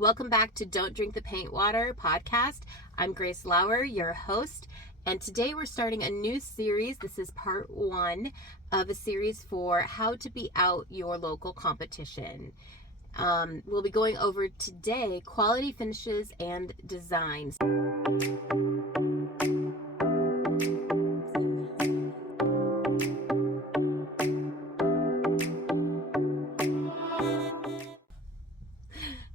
Welcome back to Don't Drink the Paint Water podcast. I'm Grace Lauer, your host, and today we're starting a new series. This is part 1 of a series for how to beat out your local competition. We'll be going over today quality finishes and designs.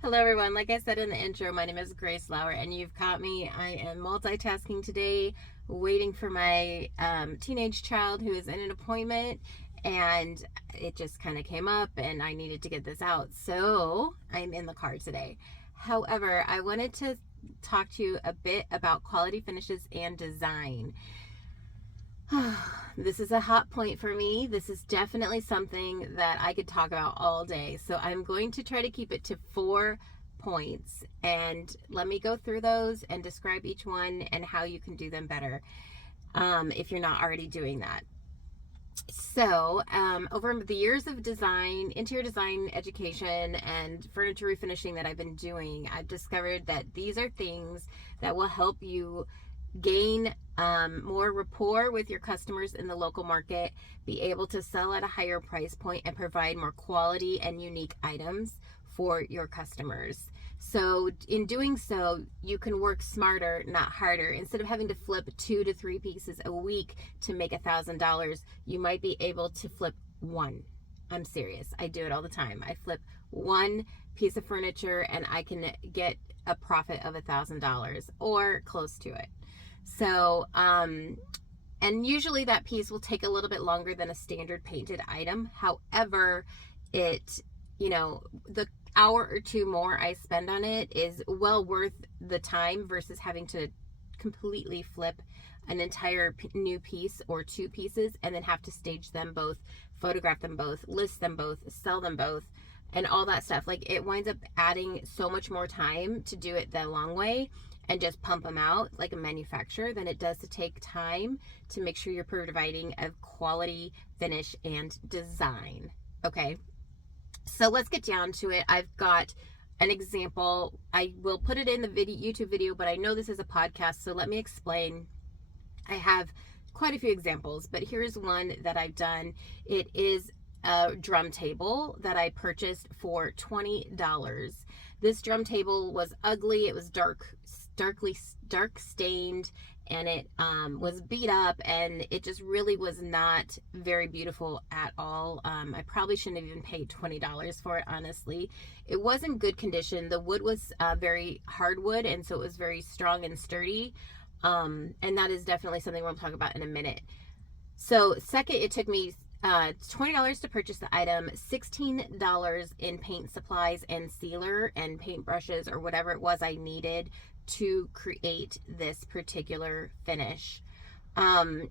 Hello everyone, like I said in the intro, my name is Grace Lauer and you've caught me. I am multitasking today, waiting for my teenage child who is in an appointment, and it just kind of came up and I needed to get this out, so I'm in the car today. However, I wanted to talk to you a bit about quality finishes and design. This is a hot point for me. This is definitely something that I could talk about all day. So I'm going to try to keep it to 4 points, and let me go through those and describe each one and how you can do them better if you're not already doing that. So over the years of design, interior design education, and furniture refinishing that I've been doing, I've discovered that these are things that will help you gain more rapport with your customers in the local market, be able to sell at a higher price point, and provide more quality and unique items for your customers. So in doing so, you can work smarter, not harder. Instead of having to flip 2 to 3 pieces a week to make $1,000, you might be able to flip 1. I'm serious. I do it all the time. I flip 1 piece of furniture and I can get a profit of $1,000 or close to it. So, and usually that piece will take a little bit longer than a standard painted item. However, the hour or 2 more I spend on it is well worth the time versus having to completely flip an entire new piece or 2 pieces and then have to stage them both, photograph them both, list them both, sell them both, and all that stuff. Like, it winds up adding so much more time to do it the long way and just pump them out like a manufacturer than it does to take time to make sure you're providing a quality finish and design. Okay, so let's get down to it. I've got an example. I will put it in the YouTube video, but I know this is a podcast, so let me explain. I have quite a few examples, but here's one that I've done. It is a drum table that I purchased for $20. This drum table was ugly. It was dark stained, and it was beat up, and it just really was not very beautiful at all. I probably shouldn't have even paid $20 for it, honestly. It was in good condition. The wood was very hardwood, and so it was very strong and sturdy, and that is definitely something we'll talk about in a minute. So second, it took me $20 to purchase the item, $16 in paint supplies and sealer and paint brushes or whatever it was I needed to create this particular finish. And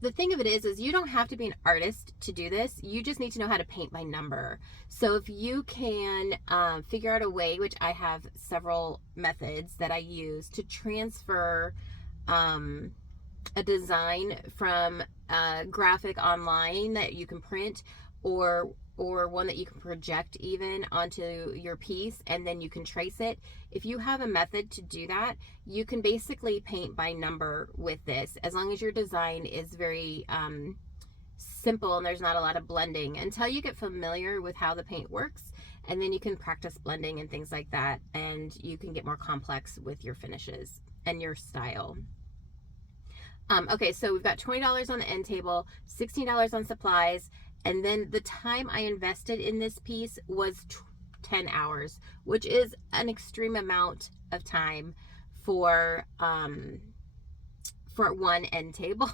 the thing of it is you don't have to be an artist to do this. You just need to know how to paint by number. So if you can figure out a way, which I have several methods that I use to transfer a design from a graphic online that you can print or one that you can project even onto your piece, and then you can trace it. If you have a method to do that, you can basically paint by number with this, as long as your design is very simple and there's not a lot of blending until you get familiar with how the paint works, and then you can practice blending and things like that, and you can get more complex with your finishes and your style. Okay, so we've got $20 on the end table, $16 on supplies, and then the time I invested in this piece was 10 hours, which is an extreme amount of time for one end table.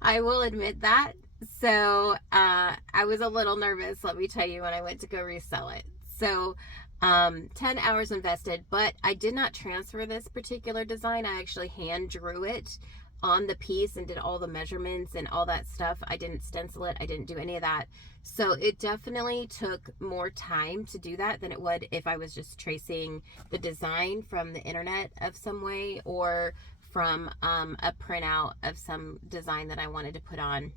I will admit that. So I was a little nervous, let me tell you, when I went to go resell it. So 10 hours invested, but I did not transfer this particular design. I actually hand drew it on the piece and did all the measurements and all that stuff. I didn't stencil it. I didn't do any of that. So it definitely took more time to do that than it would if I was just tracing the design from the internet of some way, or from a printout of some design that I wanted to put on.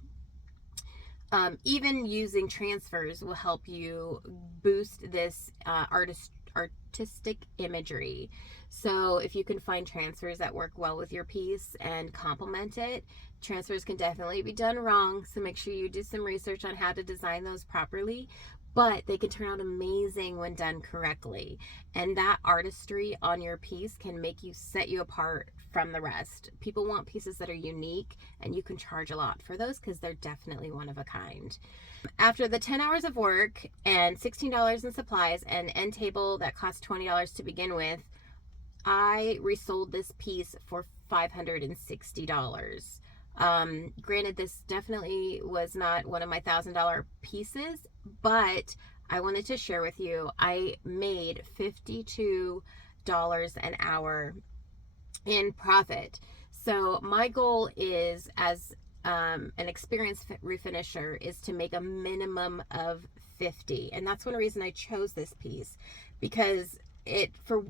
Even using transfers will help you boost this artistic imagery. So if you can find transfers that work well with your piece and complement it, transfers can definitely be done wrong. So make sure you do some research on how to design those properly, but they can turn out amazing when done correctly. And that artistry on your piece can set you apart from the rest. People want pieces that are unique, and you can charge a lot for those because they're definitely one of a kind. After the 10 hours of work and $16 in supplies and end table that cost $20 to begin with, I resold this piece for $560. Granted, this definitely was not one of my $1,000 pieces, but I wanted to share with you, I made $52 an hour in profit. So my goal is, as an experienced refinisher, is to make a minimum of 50. And that's one reason I chose this piece, because for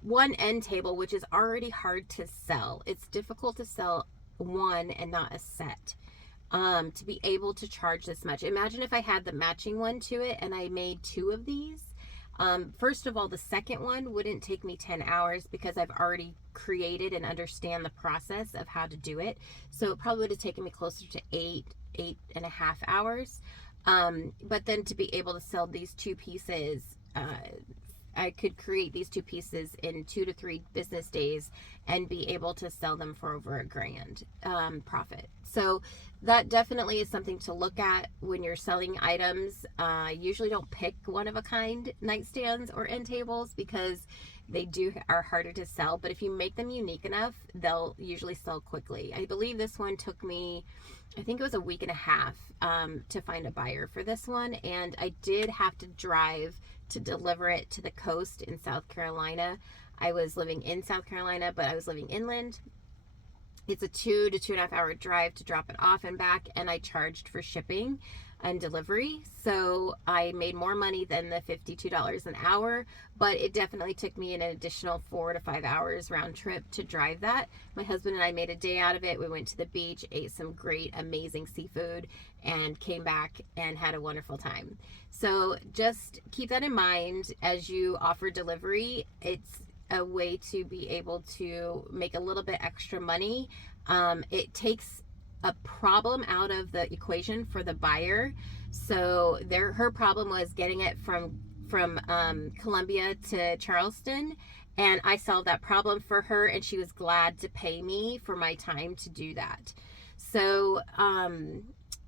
one end table, which is already hard to sell, it's difficult to sell one and not a set. To be able to charge this much. Imagine if I had the matching one to it and I made 2 of these. First of all, the second one wouldn't take me 10 hours because I've already created and understand the process of how to do it. So it probably would have taken me closer to 8.5 hours. But then to be able to sell these 2 pieces, I could create these 2 pieces in 2 to 3 business days and be able to sell them for over $1,000 profit. So that definitely is something to look at when you're selling items. Usually don't pick one-of-a-kind nightstands or end tables because they are harder to sell. But if you make them unique enough, they'll usually sell quickly. I believe this one took me, I think it was a week and a half to find a buyer for this one. And I did have to drive to deliver it to the coast in South Carolina. I was living in South Carolina, but I was living inland. It's a 2 to 2.5 hour drive to drop it off and back, and I charged for shipping and delivery. So I made more money than the $52 an hour, but it definitely took me an additional 4 to 5 hours round trip to drive that. My husband and I made a day out of it. We went to the beach, ate some great, amazing seafood, and came back and had a wonderful time. So just keep that in mind as you offer delivery. It's a way to be able to make a little bit extra money. It takes a problem out of the equation for the buyer. So her problem was getting it from Columbia to Charleston, and I solved that problem for her, and she was glad to pay me for my time to do that. So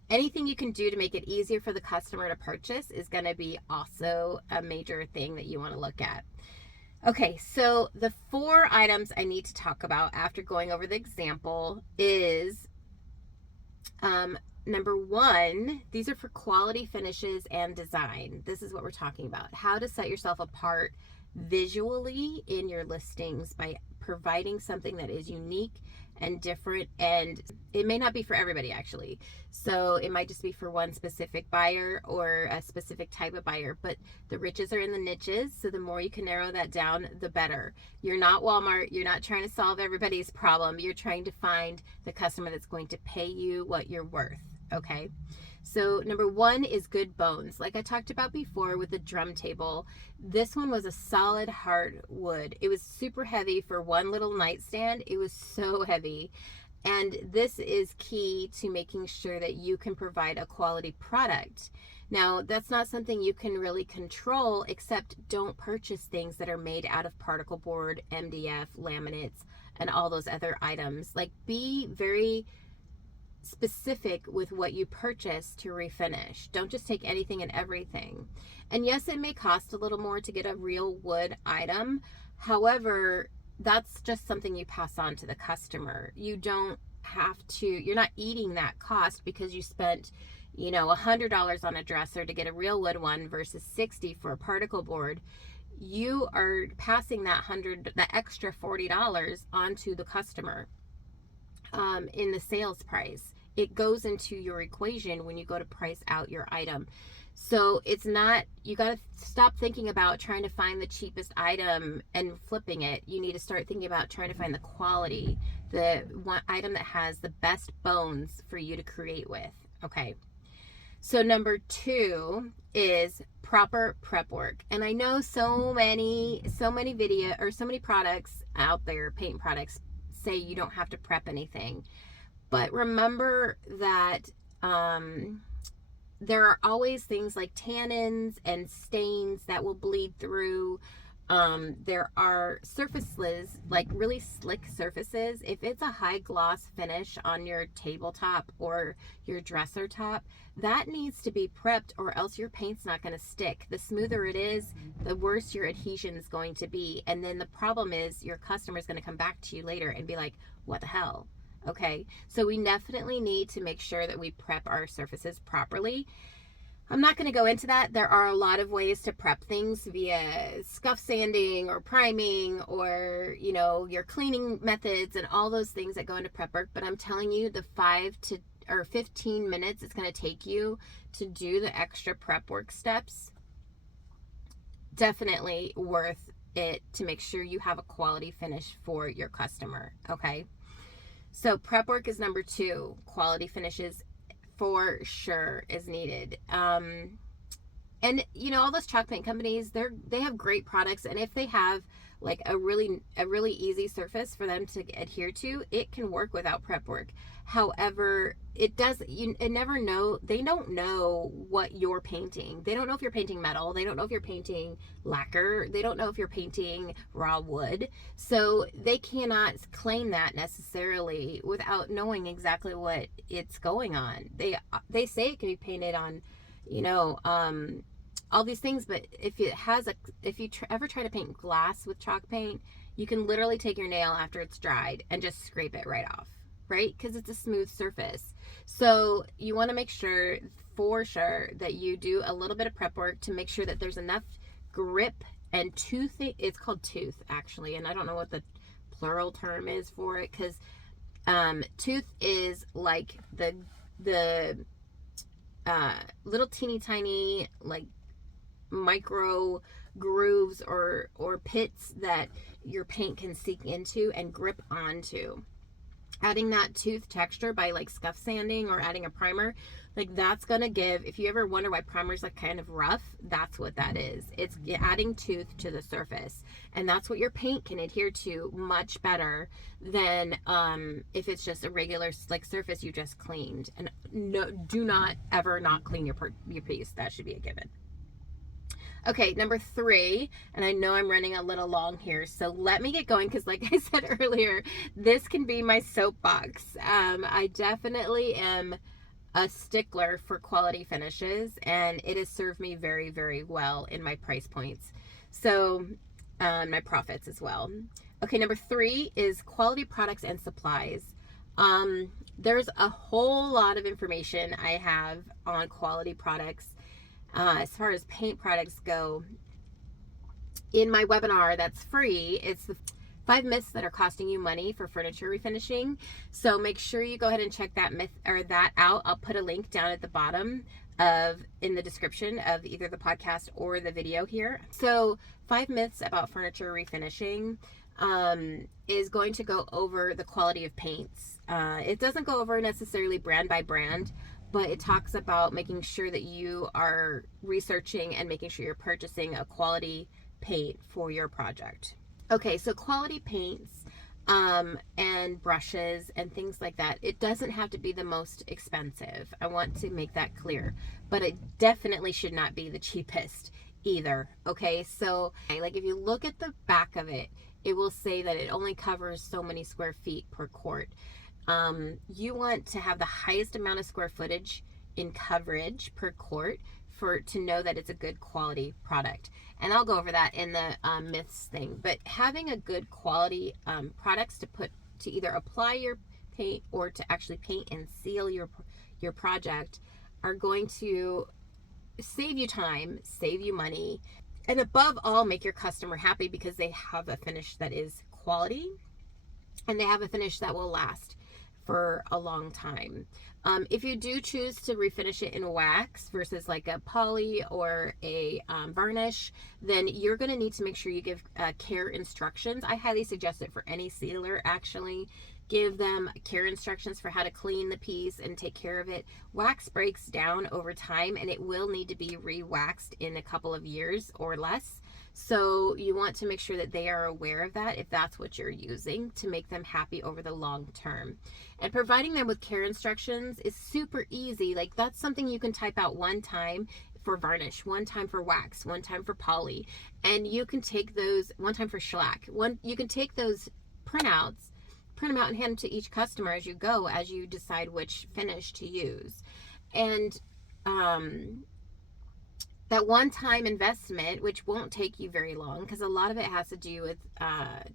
anything you can do to make it easier for the customer to purchase is going to be also a major thing that you want to look at. Okay, so the 4 items I need to talk about after going over the example is, number 1, these are for quality finishes and design. This is what we're talking about. How to set yourself apart visually in your listings by providing something that is unique and different, and it may not be for everybody actually. So it might just be for one specific buyer or a specific type of buyer, but the riches are in the niches. So the more you can narrow that down, the better. You're not Walmart. You're not trying to solve everybody's problem. You're trying to find the customer that's going to pay you what you're worth. Okay. So number 1 is good bones. Like I talked about before with the drum table, this one was a solid hardwood. It was super heavy for one little nightstand. It was so heavy. And this is key to making sure that you can provide a quality product. Now, that's not something you can really control, except don't purchase things that are made out of particle board, MDF, laminates, and all those other items. Like, be very specific with what you purchase to refinish. Don't just take anything and everything. And yes, it may cost a little more to get a real wood item. However, that's just something you pass on to the customer. You don't have to, you're not eating that cost because you spent, $100 on a dresser to get a real wood one versus $60 for a particle board. You are passing that extra $40 onto the customer in the sales price. It goes into your equation when you go to price out your item. So it's not, you got to stop thinking about trying to find the cheapest item and flipping it. You need to start thinking about trying to find the quality, the one item that has the best bones for you to create with. Okay. So number 2 is proper prep work. And I know so many products out there, paint products, say you don't have to prep anything. But remember that there are always things like tannins and stains that will bleed through. There are surfaces, like really slick surfaces. If it's a high gloss finish on your tabletop or your dresser top, that needs to be prepped, or else your paint's not going to stick. The smoother it is, the worse your adhesion is going to be. And then the problem is your customer is going to come back to you later and be like, what the hell? Okay, so we definitely need to make sure that we prep our surfaces properly. I'm not going to go into that. There are a lot of ways to prep things via scuff sanding or priming, or, you know, your cleaning methods and all those things that go into prep work. But I'm telling you, the 15 minutes it's going to take you to do the extra prep work steps, definitely worth it to make sure you have a quality finish for your customer. Okay. So prep work is number 2. Quality finishes for sure is needed. And you know, all those chalk paint companies, they have great products, and if they have like a really easy surface for them to adhere to, it can work without prep work. However, they don't know what you're painting. They don't know if you're painting metal. They don't know if you're painting lacquer. They don't know if you're painting raw wood. So they cannot claim that necessarily without knowing exactly what it's going on. They say it can be painted on, you know, all these things, but if you ever try to paint glass with chalk paint, you can literally take your nail after it's dried and just scrape it right off, right? Because it's a smooth surface. So you want to make sure for sure that you do a little bit of prep work to make sure that there's enough grip and tooth. It's called tooth, actually, and I don't know what the plural term is for it, because tooth is like the little teeny tiny, like, micro grooves or pits that your paint can seep into and grip onto. Adding that tooth texture by like scuff sanding or adding a primer, like that's gonna give, if you ever wonder why primers look kind of rough, that's what that is. It's adding tooth to the surface, and that's what your paint can adhere to much better than if it's just a regular like surface you just cleaned. And no, do not ever not clean your piece. That should be a given. Okay, number 3, and I know I'm running a little long here, so let me get going, because like I said earlier, this can be my soapbox. I definitely am a stickler for quality finishes, and it has served me very, very well in my price points. So my profits as well. Okay, number 3 is quality products and supplies. There's a whole lot of information I have on quality products. As far as paint products go, in my webinar that's free, it's the 5 myths that are costing you money for furniture refinishing. So make sure you go ahead and check that myth or that out. I'll put a link down at the bottom in the description of either the podcast or the video here. So 5 myths about furniture refinishing is going to go over the quality of paints. It doesn't go over necessarily brand by brand, but it talks about making sure that you are researching and making sure you're purchasing a quality paint for your project. Okay, so quality paints and brushes and things like that, it doesn't have to be the most expensive. I want to make that clear, but it definitely should not be the cheapest either. Okay, so like if you look at the back of it, it will say that it only covers so many square feet per quart. You want to have the highest amount of square footage in coverage per quart to know that it's a good quality product. And I'll go over that in the myths thing. But having a good quality products to either apply your paint or to actually paint and seal your project are going to save you time, save you money, and above all, make your customer happy because they have a finish that is quality and they have a finish that will last for a long time. If you do choose to refinish it in wax versus like a poly or a varnish, then you're going to need to make sure you give care instructions. I highly suggest it for any sealer, actually, give them care instructions for how to clean the piece and take care of it. Wax breaks down over time and it will need to be re-waxed in a couple of years or less. So you want to make sure that they are aware of that if that's what you're using to make them happy over the long term. And providing them with care instructions is super easy. Like that's something you can type out one time for varnish, one time for wax, one time for poly. And you can take those, one time for shellac. You can take those printouts, print them out and hand them to each customer as you go, as you decide which finish to use. And that one-time investment, which won't take you very long, because a lot of it has to do with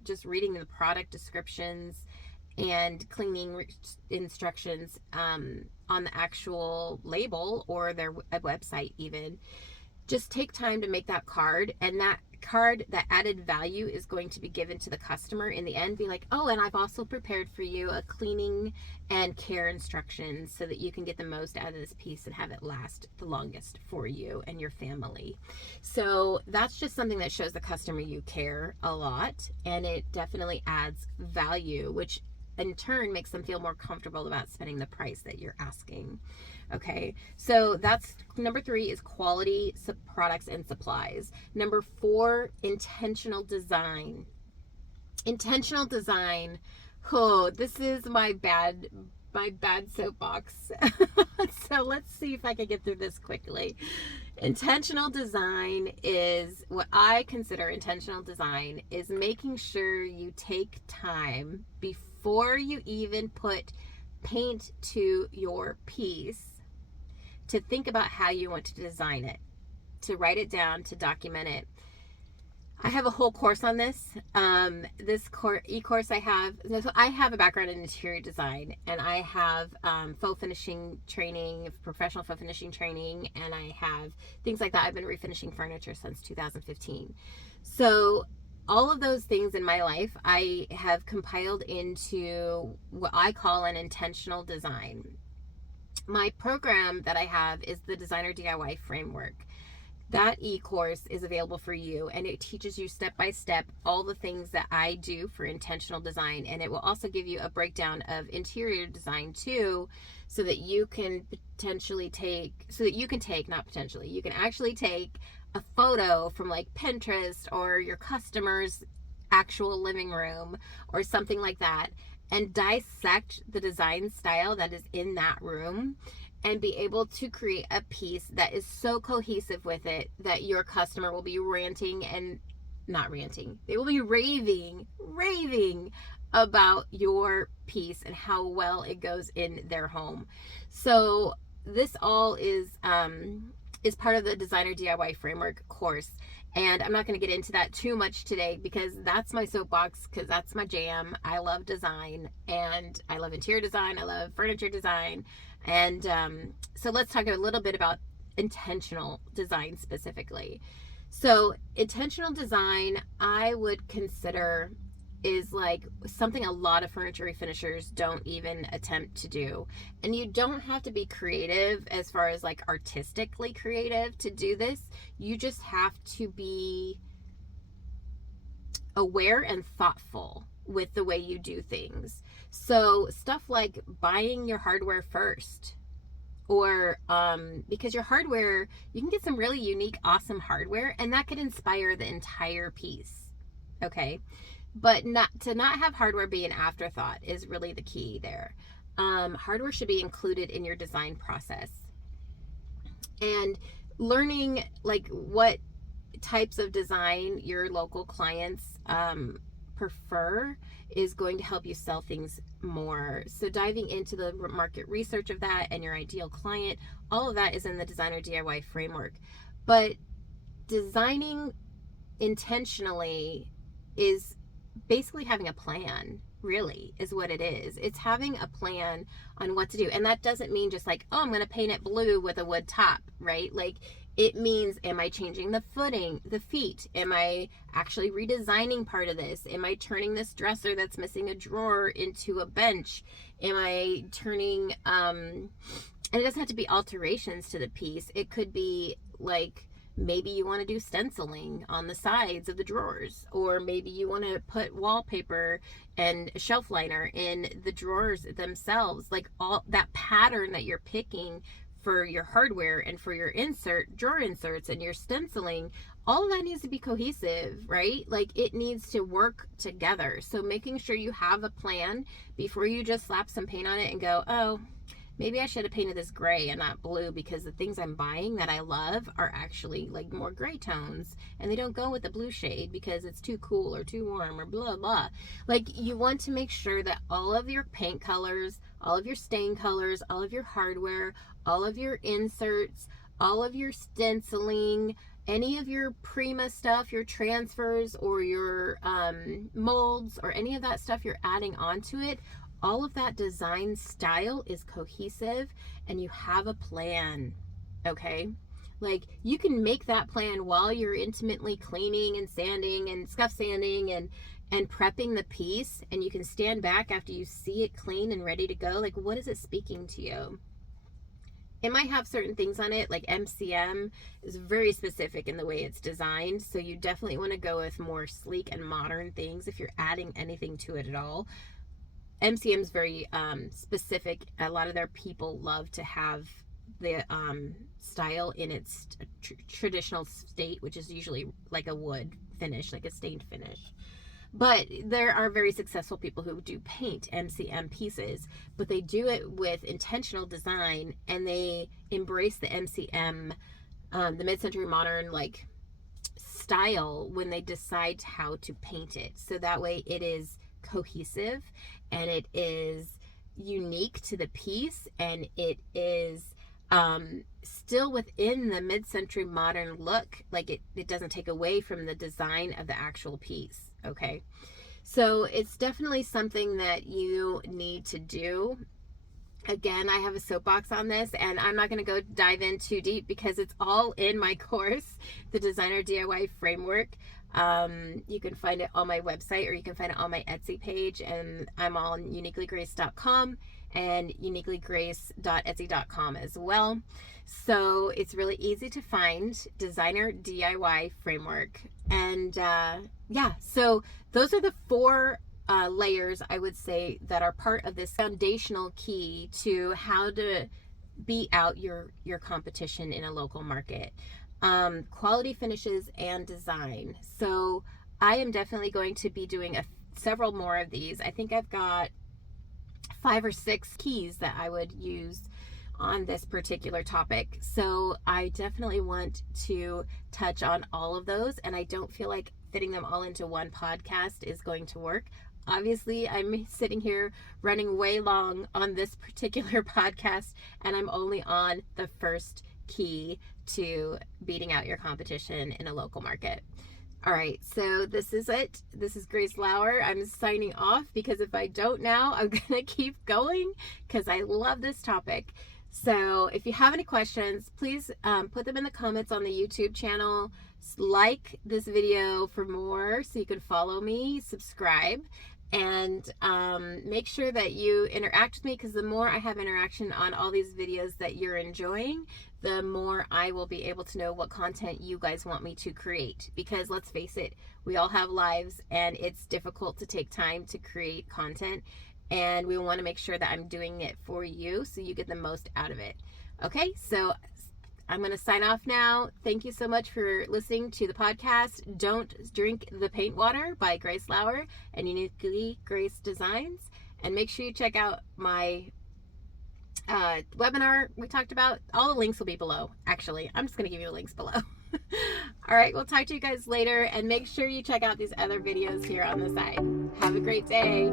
just reading the product descriptions and cleaning instructions on the actual label or their website even. Just take time to make that card, and that card, that added value is going to be given to the customer in the end. Be like, oh, and I've also prepared for you a cleaning and care instructions so that you can get the most out of this piece and have it last the longest for you and your family. So that's just something that shows the customer you care a lot, and it definitely adds value, which in turn makes them feel more comfortable about spending the price that you're asking. Okay, so that's number 3 is quality products and supplies. Number 4, intentional design. Intentional design. Oh, this is my bad soapbox. So let's see if I can get through this quickly. Intentional design is what I consider intentional design is making sure you take time before you even put paint to your piece to think about how you want to design it, to write it down, to document it. I have a whole course on this. This e-course I have a background in interior design, and I have faux finishing training, professional faux finishing training, and I have things like that. I've been refinishing furniture since 2015. So all of those things in my life, I have compiled into what I call an intentional design. My program that I have is the Designer DIY Framework. That e-course is available for you, and it teaches you step by step all the things that I do for intentional design, and it will also give you a breakdown of interior design too, so that you can actually take a photo from like Pinterest or your customer's actual living room or something like that, and dissect the design style that is in that room and be able to create a piece that is so cohesive with it that your customer will be they will be raving about your piece and how well it goes in their home. So this all is part of the Designer DIY Framework course. And I'm not going to get into that too much today because that's my soapbox, because that's my jam. I love design, and I love interior design. I love furniture design. And so let's talk a little bit about intentional design specifically. So intentional design, I would consider, is like something a lot of furniture refinishers don't even attempt to do. And you don't have to be creative as far as like artistically creative to do this. You just have to be aware and thoughtful with the way you do things. So stuff like buying your hardware first, or because your hardware, you can get some really unique, awesome hardware, and that could inspire the entire piece. Okay. But not have hardware be an afterthought is really the key there. Hardware should be included in your design process. And learning like what types of design your local clients prefer is going to help you sell things more. So diving into the market research of that and your ideal client, all of that is in the Designer DIY Framework. But designing intentionally is basically having a plan, really, is what it is. It's having a plan on what to do. And that doesn't mean just like, oh, I'm going to paint it blue with a wood top, right? Like, it means, am I changing the footing, the feet? Am I actually redesigning part of this? Am I turning this dresser that's missing a drawer into a bench? Am I turning, and it doesn't have to be alterations to the piece. It could be like Maybe you want to do stenciling on the sides of the drawers, or maybe you want to put wallpaper and shelf liner in the drawers themselves. Like all that pattern that you're picking for your hardware and for your drawer inserts and your stenciling, all of that needs to be cohesive, right? Like it needs to work together. So making sure you have a plan before you just slap some paint on it and go, oh, maybe I should have painted this gray and not blue, because the things I'm buying that I love are actually like more gray tones, and they don't go with the blue shade because it's too cool or too warm or blah blah. Like you want to make sure that all of your paint colors, all of your stain colors, all of your hardware, all of your inserts, all of your stenciling, any of your Prima stuff, your transfers or your molds or any of that stuff you're adding onto it, all of that design style is cohesive and you have a plan, okay? Like you can make that plan while you're intimately cleaning and sanding and scuff sanding and prepping the piece, and you can stand back after you see it clean and ready to go. Like, what is it speaking to you? It might have certain things on it, like MCM is very specific in the way it's designed, so you definitely want to go with more sleek and modern things if you're adding anything to it at all. MCM is very specific. A lot of their people love to have the style in its traditional state, which is usually like a wood finish, like a stained finish. But there are very successful people who do paint MCM pieces, but they do it with intentional design, and they embrace the MCM, the mid-century modern like style when they decide how to paint it. So that way it is cohesive and it is unique to the piece, and it is still within the mid-century modern look. Like it doesn't take away from the design of the actual piece. Okay, so it's definitely something that you need to do. Again, I have a soapbox on this, and I'm not going to go dive in too deep because it's all in my course, the Designer DIY Framework. You can find it on my website, or you can find it on my Etsy page, and I'm on uniquelygrace.com and uniquelygrace.etsy.com as well. So it's really easy to find, Designer DIY Framework. And yeah, so those are the four layers, I would say, that are part of this foundational key to how to beat out your competition in a local market. Quality finishes and design. So I am definitely going to be doing several more of these. I think I've got 5 or 6 keys that I would use on this particular topic. So I definitely want to touch on all of those, and I don't feel like fitting them all into one podcast is going to work. Obviously, I'm sitting here running way long on this particular podcast, and I'm only on the first key to beating out your competition in a local market. All right, so this is it. This is Grace Lauer. I'm signing off, because if I don't now, I'm gonna keep going because I love this topic. So if you have any questions, please put them in the comments on the YouTube channel. Like this video for more so you can follow me, subscribe, and make sure that you interact with me, because the more I have interaction on all these videos that you're enjoying, the more I will be able to know what content you guys want me to create. Because let's face it, we all have lives, and it's difficult to take time to create content, and we want to make sure that I'm doing it for you so you get the most out of it. Okay, so I'm going to sign off now. Thank you so much for listening to the podcast. Don't Drink the Paint Water by Grace Lauer and Uniquely Grace Designs. And make sure you check out my webinar we talked about. All the links will be below. Actually, I'm just going to give you the links below. All right, we'll talk to you guys later, and make sure you check out these other videos here on the side. Have a great day.